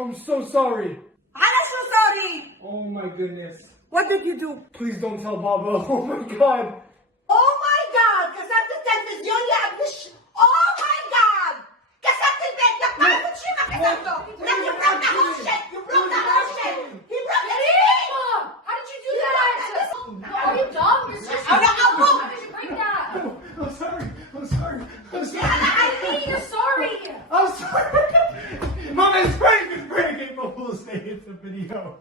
I'm so sorry. أنا شو sorry? Oh my goodness. What did you do? Please don't tell Baba. Oh my God. Oh my God! كسرت التلفزيون يا ابن Oh my God! كسرت البيت لك ما عرفت شيء ما كسرته. No, you broke the whole shit. You broke the whole shit. He broke it. Mom, how did you do that? Are you dumb? It's just أنا أبوك. How did you break that? I'm sorry. I'm sorry. I'm sorry. I mean, you're sorry. I'm sorry. Mom, it's great. It's great. Okay, but we'll say it's a video.